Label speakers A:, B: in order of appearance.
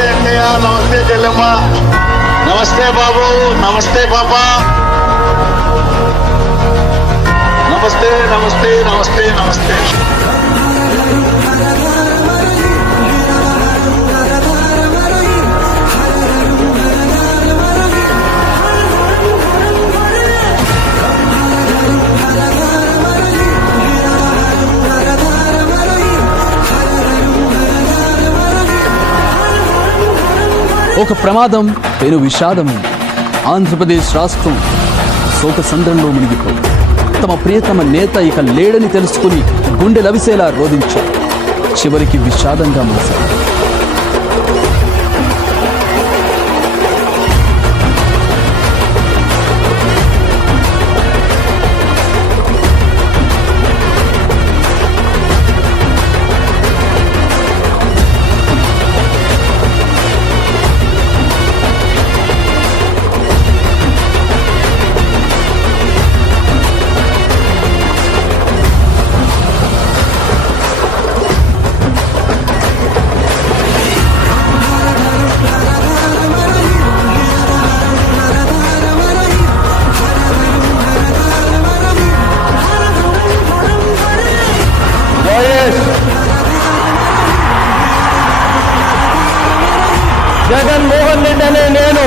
A: నమస్తే అన్నయ్య నమస్తే చెల్లెమ్మ నమస్తే బాబు నమస్తే పాప. నమస్తే నమస్తే నమస్తే నమస్తే.
B: ఒక ప్రమాదం పెను విషాదం. ఆంధ్రప్రదేశ్ రాష్ట్రం శోక సంద్రంలో మునిగిపోయి తమ ప్రియతమ నేత ఇక లేడని తెలుసుకుని గుండె లవిసేలా రోధించారు. చివరికి విషాదంగా ముగిశారు
C: జగన్మోహన్ రెడ్డి అనే నేను